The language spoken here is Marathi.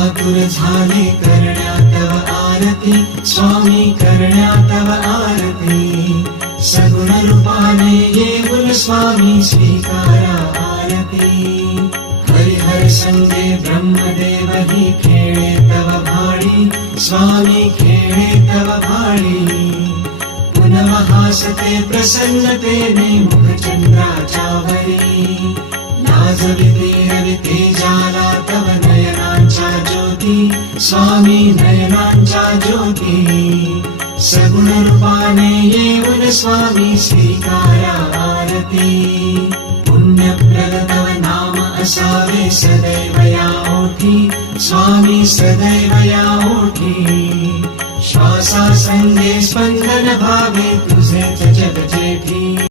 आतुर झाले करण्या तव आरती स्वामी करण्या तव आरती सगुण रूपाने येऊन स्वामी स्वीकारा आरती हरिहर संगे ब्रह्मदेव ही खेळे तव भाळी स्वामी खेळे तव भाळी पुनः हासते प्रसन्नतेने मुखचंद्राच्यावरी लाजविते रविते जाला तव नयनांच्या ज्योती स्वामी नयनांच्या ज्योती सगुण रूपाने येऊन स्वामी स्वीकारा आरती पुण्यप्रद तव नाम असावे सदैव या ओठी स्वामी सदैव या ओठी श्वासा संगे स्पंदन भावे तुझेच जग जेठी